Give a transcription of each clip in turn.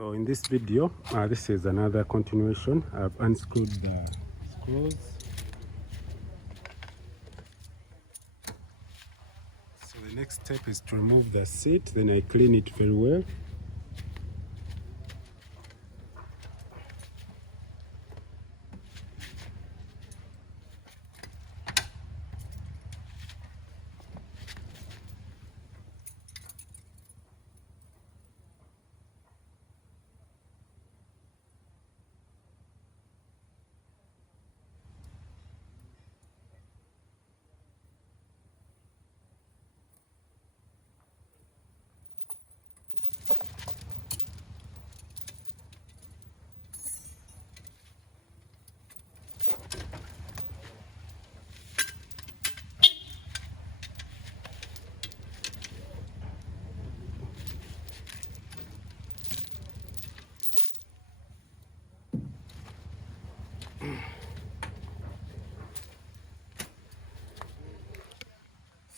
So in this video, this is another continuation. I've unscrewed the screws. So the next step is to remove the seat, then I clean it very well.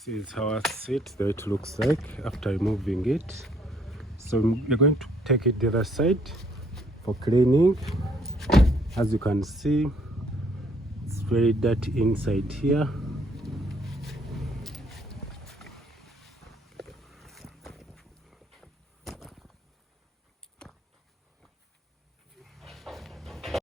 This is how our seat that it looks like after removing it. So we're going to take it the other side for cleaning. As you can see, it's very dirty inside here.